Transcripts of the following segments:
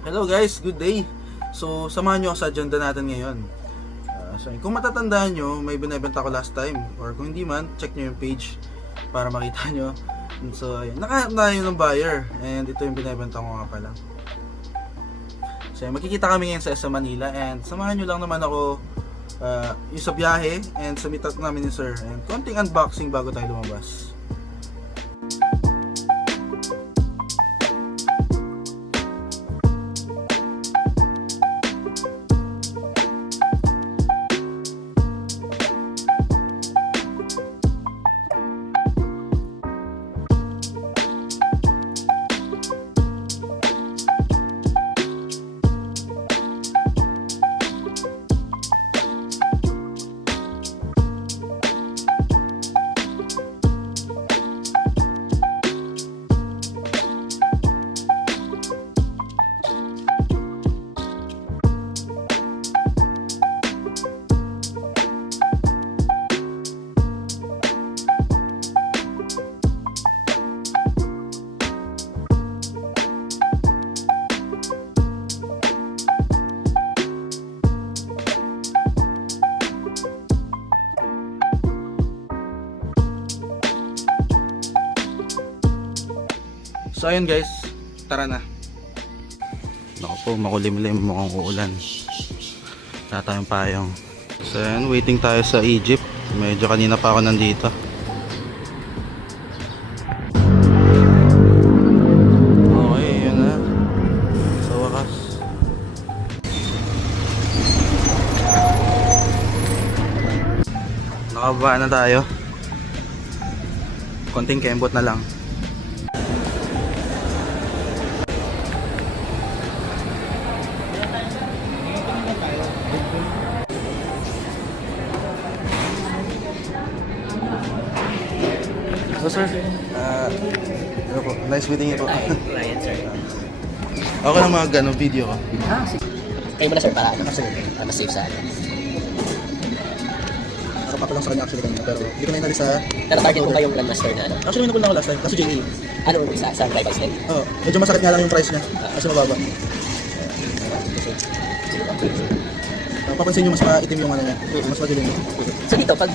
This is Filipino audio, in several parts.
Hello guys, good day. So samahan nyo ako sa agenda natin ngayon. So kung matatandaan nyo, may binibenta ko last time, or kung hindi man, check nyo yung page para makita nyo. So ayun, nakahanap na yun ng buyer, and ito yung binibenta ko nga pala. So magkikita kami ngayon sa SM Manila, and samahan nyo lang naman ako yung sa biyahe and sa meetup namin ni Sir, and konting unboxing bago tayo lumabas. So ayun guys, tara na. Naku po, makulimlim, mukhang uulan. Wala tayong payong. So ayun, waiting tayo sa Egypt. Medyo kanina pa ako nandito. Okay, yun na. Sa wakas. Nakababa na tayo. Konting kembot na lang. So sir, ano po, nice meeting you po. Ryan, sir. Ako na mag video ka. Sige. Kayo muna, sir, para mas safe sa akin. Ako pa lang sa kanya actually kanina, pero hindi ko na inalis sa... Pero target ko kayong Grandmaster na ano? Actually, minapul na ako last time, kaso JE. Ano isa sa rivals din? Oo, medyo masakit nga lang yung price niya, kasi mababa. Papansin nyo, mas maitim yung ano niya, mas madilim. So dito, pag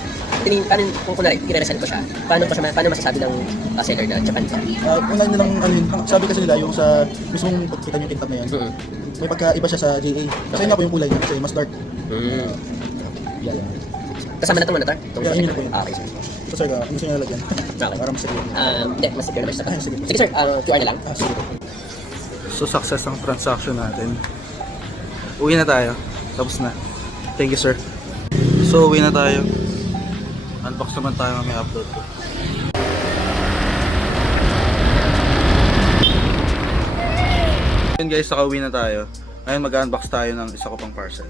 paano kung kunwari, i-resell ko siya, paano masasabi ng seller na Japan to? Online nilang, ano yun, sabi kasi nila yung sa mismong pagkita nyo yung tintab na yan, may pagkaiba siya sa JA. Kasi nga po yung kulay niya, kasi mas dark. Yan. Kasama na itong monitor? Yeah, yun na po yun. Okay, sir. So sir, kung gusto nyo nalagyan, Okay. para mas secure. Hindi, mas secure naman siya. Sige. Sige, sir, QR na lang. Sige po. So success ang transaction natin. Uwi na tayo. Tapos na. Thank you sir. So uwi na tayo. Unbox naman tayo, may upload ko. Ayun guys, nakauwi na tayo. Ngayon mag-unbox tayo ng isa ko pang parcel.